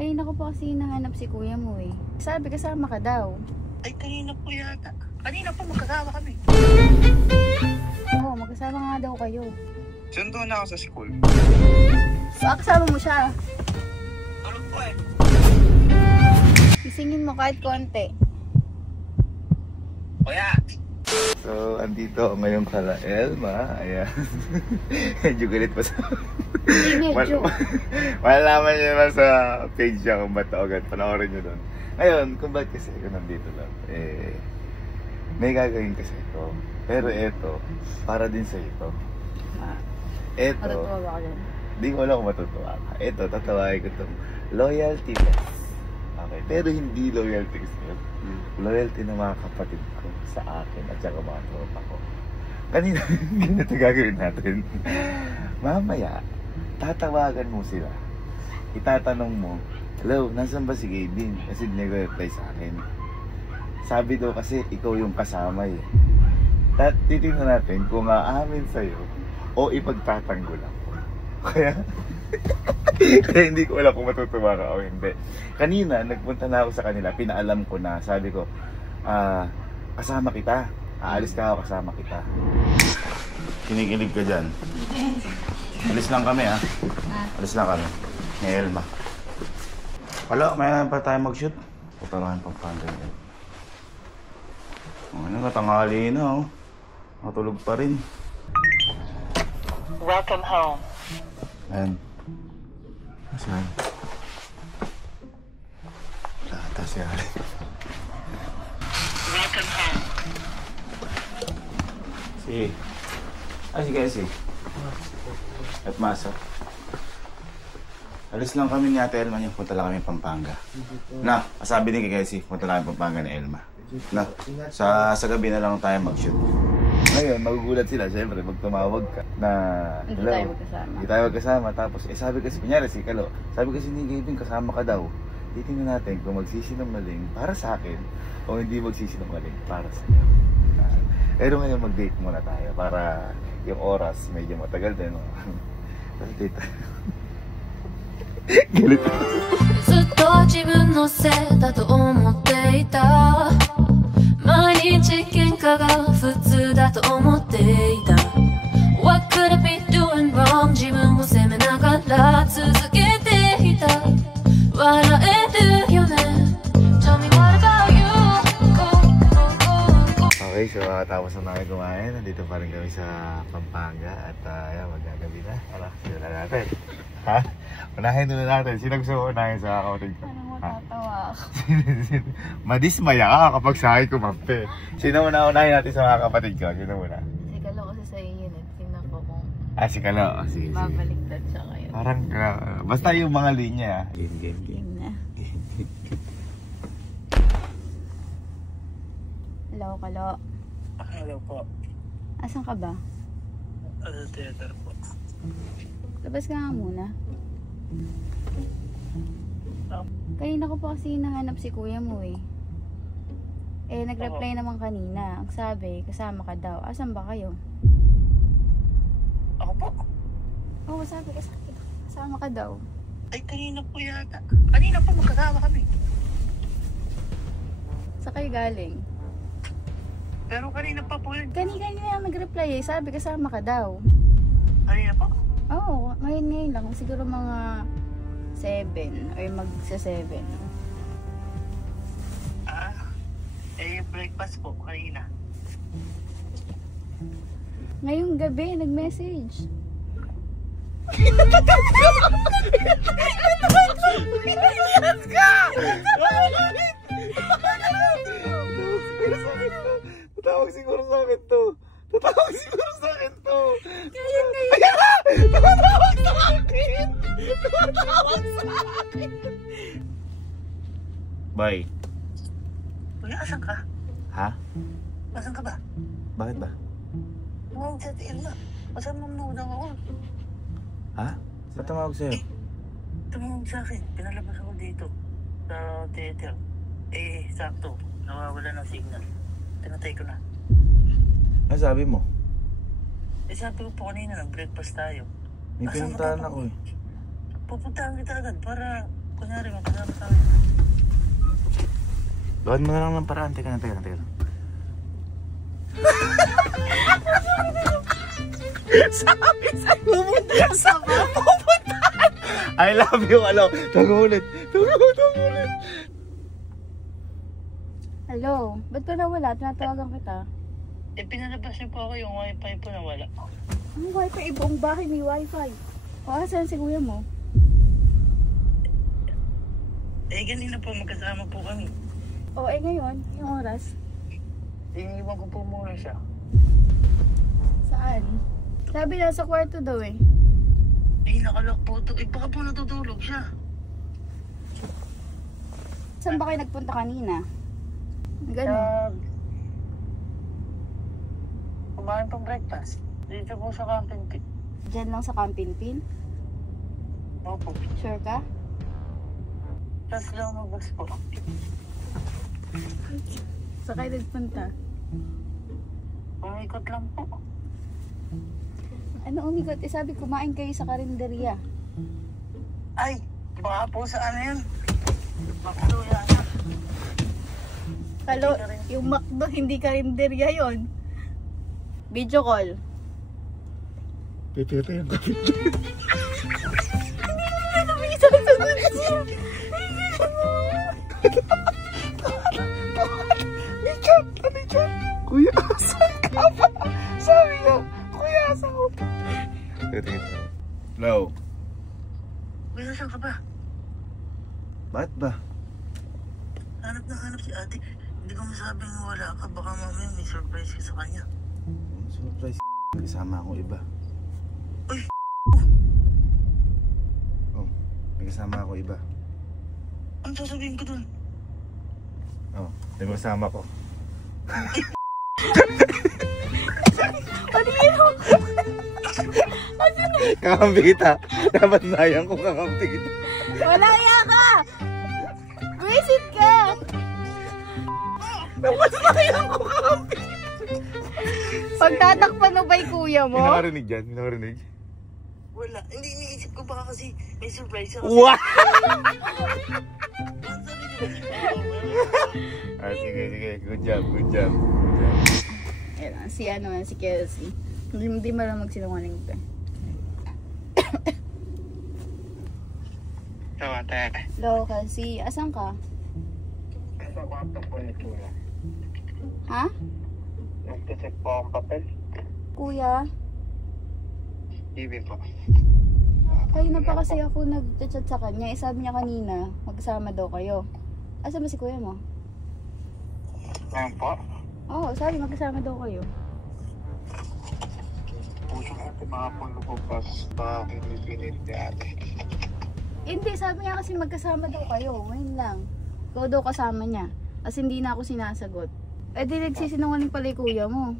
Kanina ko pa kasi hinahanap si kuya mo eh. Sabi kasama ka daw. Ay, kanina po yata. Kanina po magkasama kami. Oo, magkasama nga daw kayo. Sundo na ako sa school. So, kasama mo siya. Tulog po eh. Isingin mo kahit konti. Kuya! So, andito ngayon kala Elma. Ayan. Medyo galit pa sa... Medyo. Malalaman nyo naman sa page niya kung ba't agad. Panoorin nyo doon. Ngayon, kung ba't kasi ako nandito lang. May gagawin kasi ito. Pero ito, para din sa ito. Ito, Matutuwa ba ka dyan? di ko alam kung matutuwa ka. Ito, tatawagin ko itong loyalty test. Okay, pero hindi loyalty test. Loyalty ng mga kapatid ko sa akin at saka mga tropa ko. Kanina, ganito gagawin natin. Mamaya, tatawagan mo sila. Itatanong mo, hello, nasan ba si Gavin? Kasi nag-reply sa akin. Sabi daw kasi, ikaw yung kasama eh. Titignan natin kung aamin sa'yo o ipagtatanggol ako. Kaya, kaya hindi ko alam kung matutuwa ka o hindi. Kanina, nagpunta na ako sa kanila, pinaalam ko na, sabi ko, kasama kita. Aalis ka ako, kasama kita. Kinikilig ka dyan. Alis lang kami ha. Alis lang kami. Ni Elma. Wala, may pa tayo mag-shoot. Putarahan pang pandang. Ano nga, tanghali na oh. Matulog pa rin. Welcome home. Ayan. Asan? Lata siya. Welcome home. Si Casey. At Masa. Alis lang kami ni Ate Elma niya. Punta lang kami Pampanga. Na, sabi din kay Casey, punta lang kami Pampanga ni Elma. Na, sa gabi na lang tayo mag-shoot. Ngayon, magugulat sila, syempre, pag tumawag ka na Hindi hello, tayo magkasama. Hindi tayo magkasama. Tapos, sabi kasi, kunyari si Kalo, sabi kasi ni Gavin, kasama ka daw. Titingnan natin kung magsisinungaling para sa akin o hindi magsisinungaling para sa iyo. Pero ngayon, mag-date muna tayo para yung oras medyo matagal din. No? Tapos date tayo. Galit. ずっと自分のせいだと思っていた毎日喧嘩が普通だと思っていた What could I be doing wrong 自分を責めながら続けていた笑えるよね Tell me what about you Go, go, go, go Okay, so tapos na namin kumain. Nandito pa rin kami sa Pampanga at ayan, magagabi na. Para, sila natin. Ha? Unahin nila natin. Sino gusto mo unahin sa kapatid ko? Parang matatawa ako. Madismaya ka kapag sa akin kumampi. Sino muna unahin natin sa mga kapatid ko? Sino muna? Si Kalo kasi sa iyo yun. Tingnan ko kung Si Kalo. Sige, sige. babaliktad siya kayo. Parang, basta yung mga linya. Game. Game na. Hello, Kalo. Hello po. Asan ka ba? Theater po. Labas ka nga muna. Kanina ko pa kasi hinahanap si kuya mo eh. Nag-reply naman kanina. Ang sabi, kasama ka daw. Asan ba kayo? Ako po. Oo, sabi kasama ka daw. Ay, kanina po yata. Kanina po magkasama kami. Sa kayo galing? Pero kanina pa po yun. Kanina nag-reply eh. Sabi kasama ka daw. Kanina po. Oo, ngayon lang. Siguro mga 7 or magsa-7. Breakfast po kanina. Ngayong gabi, nag-message. Tatawag siguro sa akin to. Tatawag siguro sa akin to. Ngayon. Tumatawag sa akin. Tumatawag sa akin. Bye. Kuya, asan ka? Ha? Asan ka ba? Bakit ba? Tumawag sa Elma. Asan mo muna daw ako? Ha? Ba't tumawag sa'yo? Tumawag sa akin. Pinalabas ako dito. Sa theater. Sakto. Nawawala ng signal. Tinatay ko na. Ano sabi mo? Sabi ko po kanina, nag-breakfast tayo. May pinuntahan ako eh. Pupuntahan kita agad para Kunyari, magkasama tayo. Gawin mo na lang ng paraan. Teka lang. Sabi sa'yo, pupunta sa pupuntahan. I love you, Tugulit. Hello? Ba't ka nawala? Tinatawagan kita. Eh, pinalabas niyo po ako yung wifi po na wala. Ang wifi, ibang bahay may wifi. O, asan si kuya mo? Eh, ganina po magkasama po kami. O, ngayon, yung oras. Iniwan ko po muna siya. Saan? Sabi na sa kwarto daw eh. Eh, nakalock po ito. Eh, baka po natutulog siya. Saan ba kayo nagpunta kanina? Ganun. Kumain pang breakfast. Dito po sa camping pit. Diyan lang sa camping pin? Opo. Sure ka? Tapos lang magbas po. Saan kayo nagpunta? Umikot lang po. Ano umikot? Eh sabi kumain kayo sa karinderya. Ay, baka po sa ano yun? Makso yan. Kalo, yung McDo, hindi karinderya yon. Video call. Pipita yung kapit. Kuya, asan ka ba? Sabi niya, kuya, asan ko? Hello? Kuya, saan ka ba? Bakit ba? Hanap na hanap si ate. Hindi ko masabing wala ka. Baka mamaya may surprise ka sa kanya. Surprise. Kasama akong iba. Uy! Oh, may kasama ako iba. Ano sasabihin ko dun? Oh, may kasama ko. Ano yun? Kakampi kita. Dapat sayang ko kakampi kita. Wala kaya ka! Visit ka! Dapat sayang ko kakampi. Pagtatakpan mo ba yung kuya mo? May nakarinig dyan? May nakarinig? Wala. Hindi, iniisip ko baka kasi may surprise ako. Wow! Ang sabi niyo kasi, Sige. Good job. Ayan, si Kelsey. Hindi mo lang magsinungaling ka. Tawa, tayo. Hello, Kelsey. Asan ka? Sa kwarto po ni Kuya. Ha? Nagkasip po ang papel. Kuya? TV po. Kayo na pa kasi ako nag-chat sa kanya. Eh, sabi niya kanina, magsama daw kayo. Asan ba si kuya mo? Ngayon po? Oo, sabi magkasama daw kayo. Puso ko ito mga pong lumabas pa pinipinit ni ate. Hindi, sabi niya kasi magkasama daw kayo. Ngayon lang. Ikaw daw kasama niya. As hindi na ako sinasagot. Eh di nagsisinungaling pala yung kuya mo.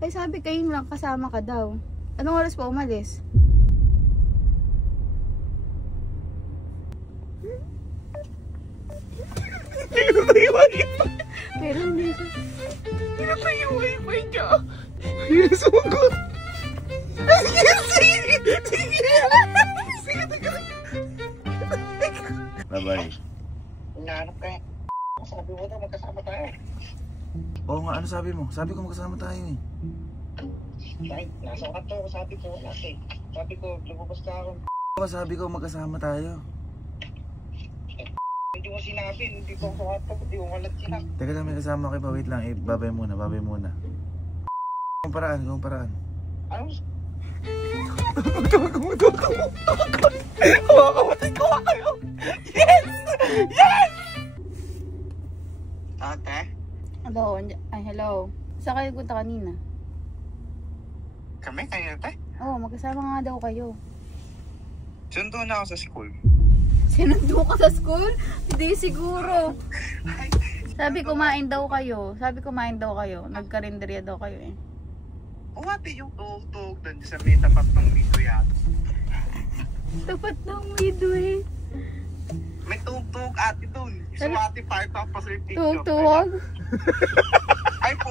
Eh sabi kayo lang kasama ka daw. Anong oras pa umalis? Pero hindi siya. Pinatay yung wifi niya. Hindi sumagot. Bye-bye. Hinahanap ka. Sabi mo daw magkasama tayo. Oo nga, ano sabi mo? Sabi ko magkasama tayo eh. Ay, nasa kanto ako sabi ko. Sabi ko, lumabas ka ako. Sabi ko magkasama tayo. Hindi mo sinabi, hindi ko ako kanto, hindi ko kalat sila. Teka lang, may kasama kayo pa. Wait lang, babay muna. Kung paraan. Ano? Kuha kayo. Yes! Ate? Hello. Ay, hello. Saan kayo punta kanina? Kami kayo, ate? Oo, magkasama nga daw kayo. Sundo na ako sa school. Sinundo ka sa school? Hindi siguro. Sabi kumain daw kayo. Nagkarinderya daw kayo eh. O ate, yung tuhog-tuhog doon sa may tapat ng video yata. Tapat ng midway. May tuhog-tuhog ate doon. Yung ate pa, tapos yung TikTok. Tuhog-tuhog? Ay po.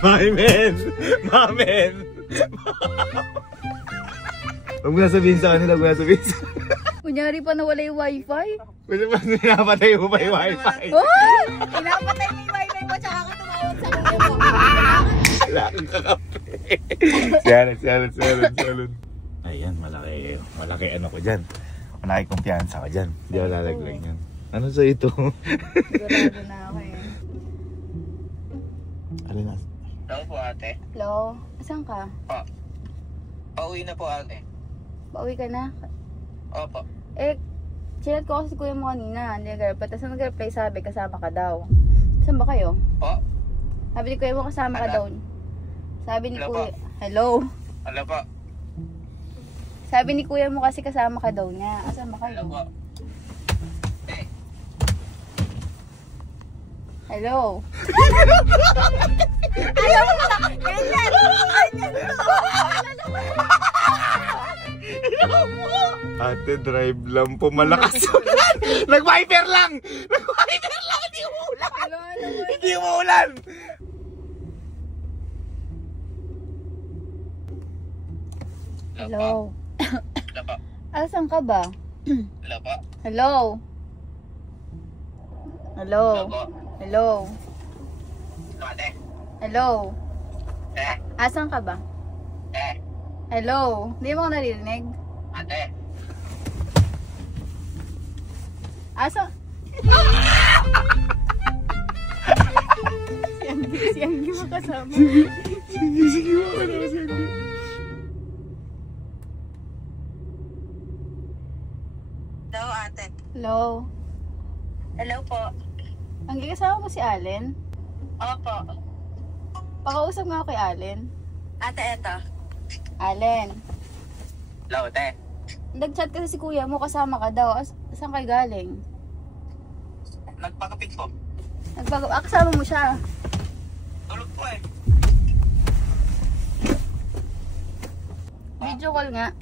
Mamen! Huwag mo na sabihin sa kanila, Kunyari pa nawala yung wifi. Gusto mo pinapatay mo ba yung wifi? Oh! Pinapatay mo yung wifi mo tsaka ka tumawag sa kuya mo. Wala kang kakape. Salad. Ayan, malaki ano ko dyan. Malaki kumpiyansa ko dyan. Hindi ako lalaglag yan. Ano sa ito? Sigurado na ako eh. Alin na? Hello po ate. Hello? Asan ka? Pauwi na po ate. Pauwi ka na? Opo. Eh, chinat ko kasi kuya mo kanina. Hindi nag-reply. Tapos nag-reply sabi kasama ka daw. Saan ba kayo? Po? Sabi ni kuya mo kasama ka daw. Sabi ni Hello kuya... po. Hello? Hello po. Sabi ni kuya mo kasi kasama ka daw niya. Asan ba kayo? Hello po. Hello? Ayaw mo na! Ganyan! Ate, drive lang po. Malakas ulan! Nag-wiper lang! Nag-wiper lang! Hindi umuulan! Hindi umuulan! Hello? Hello po. Asan ka ba? Hello po. Hello? Hello? Hello po. Hello? Ate. Hello? Eh. Asan ka ba? Eh. Hello? Hindi mo ako naririnig? Ate. Asan? Si Anggi mo kasama. Sige mo ka na, sige. Hello ate. Hello? Hello po. Anggi, kasama mo si Allen? Opo. Pakausap nga ako kay Allen. Ate, eto. Allen, Hello ate. nag-chat kasi si kuya mo, kasama ka daw. Saan kayo galing? Nagpakapit po. Kasama mo siya. Tulog po eh. Video call nga.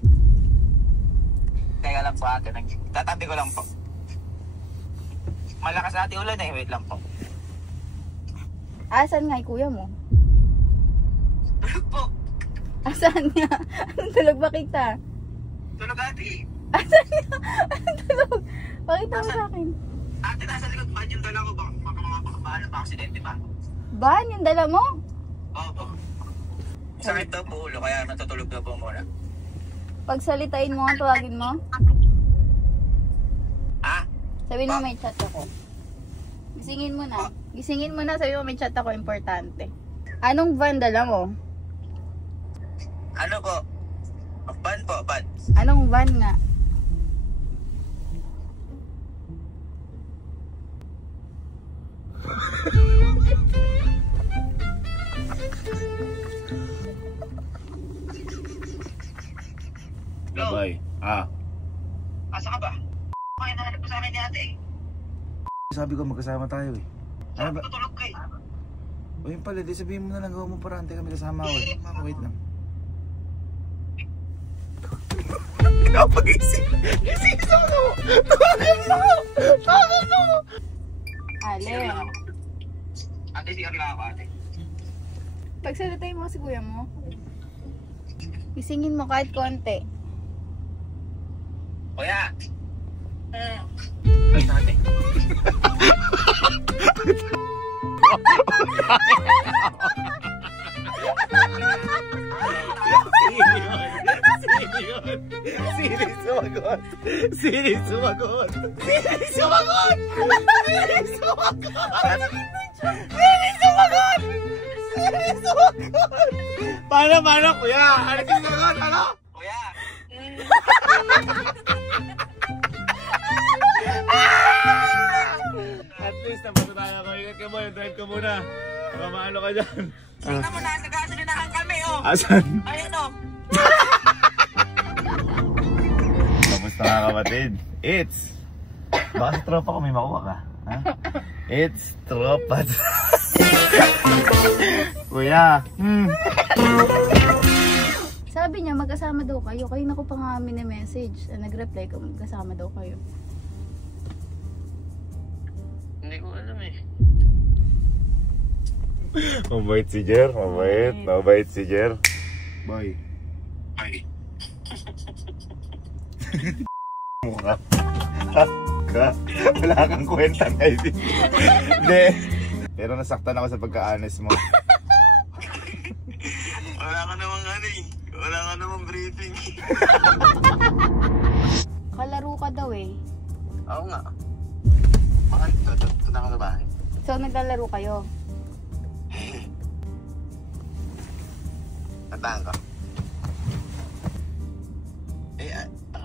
Teka lang po ate. Tatabi ko lang po. Malakas ate ulan eh. Wait lang po. Asan nga yung kuya mo? Tulog po. Asan nga? Anong tulog ba kita? Tulog ate. Asan nga? Anong tulog? Pakita mo sa akin. Ate, nasa likod pa yung dala ko ba? Baka makapakabahala pa aksidente ba? Ban, yung dala mo? Opo. Sakit daw po ulo kaya natutulog na po muna. Pagsalitain mo, tawagin mo. Ah? Sabihin mo may chat ako. Gisingin mo na. Gisingin mo na, sabi mo may chat ako, importante. Anong van dala mo? Ano po? Ban po, ban. Anong van nga? Babay. Asa ka ba? Okay, nahanap ko sa akin ni ate eh. Sabi ko magkasama tayo eh. Ano ba? Tutulog ka eh. O yun pala, di sabihin mo na lang, gawa mo parante kami kasama ako eh. Mama, wait lang. Kapag-isip! Isip ako! Tawagin mo! Tawagin mo! Allen, Ate, sigar lang ako ate. pagsalitain mo si kuya mo. Gisingin mo kahit konti. Kuya! Ay, ate. Sini sumagot! Sini sumagot! Sini sumagot! Sini sumagot! Sini sumagot! Sini sumagot! Paano kuya? Ano sumagot? Ano? Kuya! At least napatunayan ko. Ingat ka mo, drive ka muna. Baka maano ka dyan. Tingnan mo na, nagkasalinahan kami oh! Asan? Ayun oh! Kamusta mga kapatid? It's... Baka sa tropa ko may makuha ka. Ha? It's tropa. Kuya. Sabi niya magkasama daw kayo. Kayo na ko pa nga mini-message. Nag-reply ko magkasama daw kayo. Hindi ko alam eh. Mabait si Jer. Mabait. Mabait si Jer. Boy. Ay. mukha. Ka? Wala kang kwentang ID. Hindi. Pero nasaktan ako sa pagka-honest mo. Wala ka namang ano eh. Wala ka namang briefing. Kalaro ka daw eh. Oo nga. Bakit? Punta ka sa bahay. So, naglalaro kayo? Tandaan ka.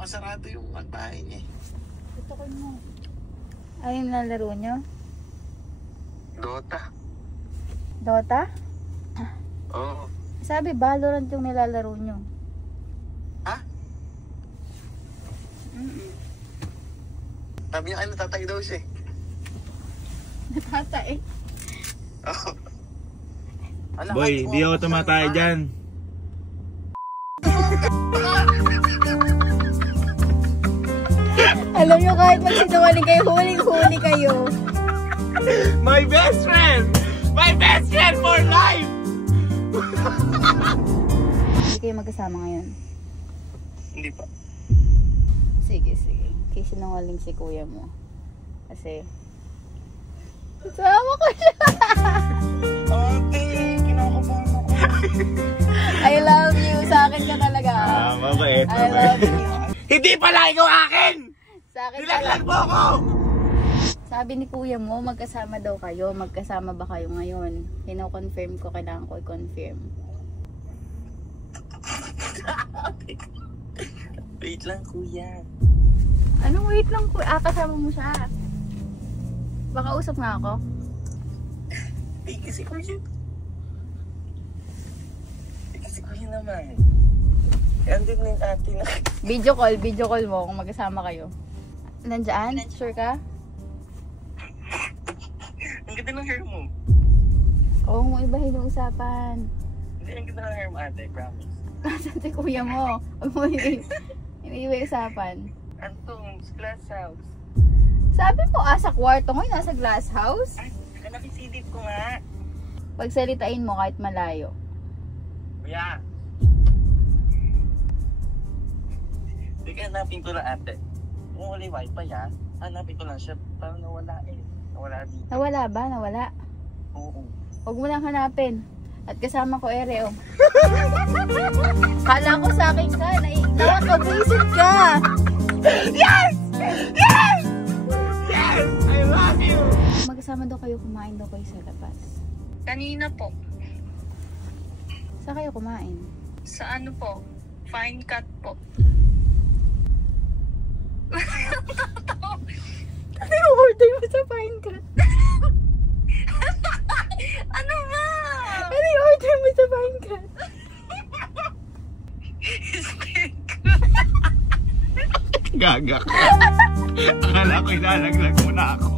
Nakasarado yung bahay niya eh. Ito ko mo. Ay, yung nalaro nyo? Dota. Dota? Oo. Sabi, Valorant yung nilalaro nyo. Ha? Sabi niya kayo natatay daw siya eh. Natatay? Oo. Boy, di ako tumatay dyan. Alam nyo, kahit magsinungaling kayo, huling-huli kayo. My best friend! My best friend for life! Hindi kayo magkasama ngayon? Hindi pa. Sige. Kaya sinungaling si kuya mo. Kasi, kasama ko siya. Ate, kinakabahan ako. I love you. Sa akin ka talaga. Mabait. I love you. Hindi pala ikaw akin! Sa akin Nilaglag talaga. mo ako! Sabi ni kuya mo, magkasama daw kayo. Magkasama ba kayo ngayon? Kino-confirm ko, kailangan ko i-confirm. Wait lang kuya. Anong wait lang kuya? Kasama mo siya. Baka usap nga ako. Eh kasi kuya naman. Andun na yung ate na. Video call mo kung magkasama kayo. Nandyan? Sure ka? Ang ganda ng hair mo. Oo, mo ibahin yung usapan. Hindi, ang ganda ng hair mo ate, promise. Kasan si kuya mo? Huwag mo iniiba yung usapan. Anton's Glass House. Sabi mo, sa kwarto ngayon, nasa glass house? Ay, nakisilip ko nga. Pagsalitain mo kahit malayo. Kuya. Sige, hanapin ko lang ate. Kung wala yung wifi ha, hanapin ko lang siya. Parang nawala eh. Nawala dito. Nawala ba? Nawala? Oo. Huwag mo lang hanapin. At kasama ko ere, oh. Kala ko sa akin ka, nakakabuisit ka. Yes! Yes! Yes! I love you! Magkasama daw kayo, kumain daw kayo sa labas. Kanina po. Saan kayo kumain? Sa ano po? Fine cut po. Ano yung order mo sa Fine Cut? Ano ba? Ano yung order mo sa Fine Cut? Gaga ka. Akala ko ilalaglag mo na ako.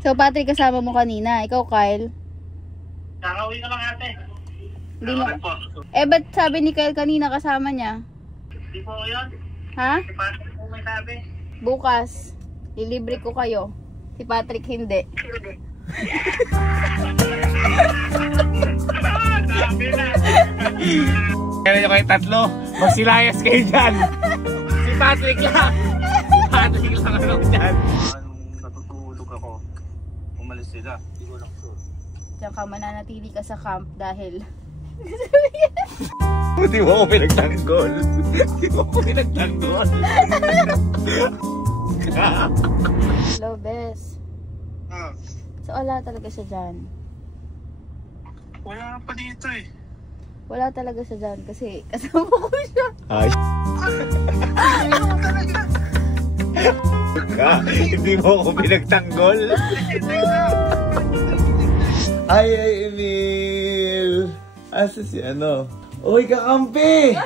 So Patrick, kasama mo kanina. Ikaw, Kyle. Kakauwi ka lang ate. Hindi mo. po. Ba't sabi ni Kyle kanina kasama niya? Di po yun. Ha? Si Patrick po may sabi. Bukas, lilibre ko kayo. Si Patrick hindi. Kaya nyo kayo tatlo, magsilayas kayo dyan. Si Patrick lang. Si Patrick lang ano dyan. Nung natutulog ako, umalis sila. Hindi ko lang sure. Diyan ka mananatili ka sa camp dahil Di mo ako pinagtanggol. Di mo ako pinagtanggol. hello, bes. So wala talaga siya dyan. Wala pa dito eh. Wala talaga siya dyan kasi kasama ko siya. Ay, ka, hindi mo ako pinagtanggol. Ay, Emil. Asa si ano? Uy, kakampi!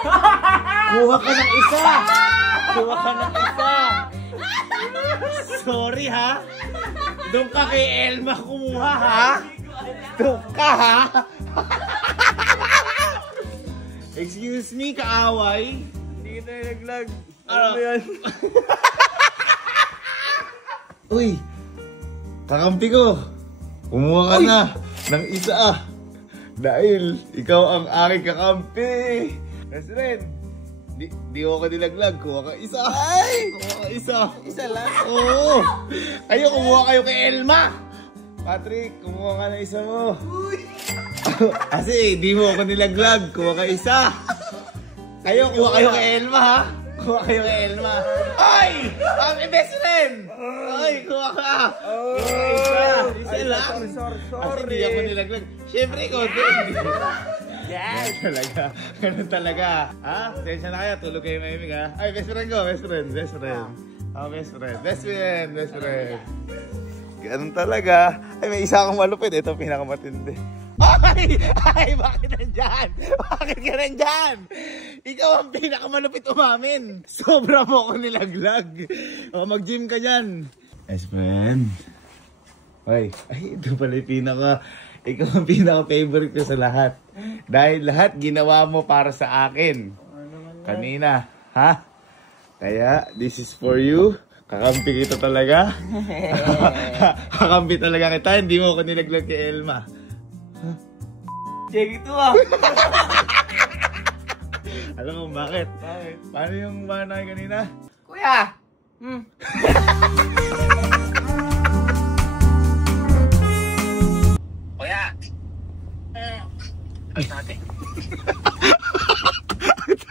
Kuha ka ng isa! Kuha ka ng isa! Sorry ha? Doon ka kay Elma kumuha ha? Doon ka ha? Excuse me, kaaway? Hindi kita nilaglag. Ano ba yan? Uy! Kakampi ko! Kumuha ka na ng isa Dahil ikaw ang aking kakampi! Nasrin! Di ko nilaglag. Kuha ka isa. Ay! Kuha ka isa. Isa lang? Oo. Kayo, kumuha kayo kay Elma. Patrick, kumuha ka na isa mo. Kasi di mo ako nilaglag. Kuha ka isa. Kayo, kuha kayo kay Elma, ha? Kuha kayo kay Elma. Ay! Ang best friend! Ay, kuha ka! Isa lang. Kasi di ako nilaglag. Siyempre, ikaw din. Yes! Ganun talaga. Ha? Sensya na kaya, tulog kayo maimig, ha? Ay, best friend ko, best friend. Best friend. Best friend. Best friend, best friend. Ganun talaga. Ay, may isa akong malupit. Ito pinakamatindi. Ay! Ay! Bakit nandyan? Bakit ka nandyan? Ikaw ang pinakamalupit umamin. Sobra mo ako nilaglag. O, mag-gym ka dyan. Best friend. Ay, ito pala yung ikaw ang pinaka-favorite ko sa lahat. Dahil lahat ginawa mo para sa akin. Kanina. Ha? Kaya, this is for you. Kakampi kita talaga. Kakampi talaga kita. Hindi mo ako nilaglag kay Elma. Check ito ah. Alam mo bakit? Paano yung manay kanina? Kuya! Kuya! Ay natin.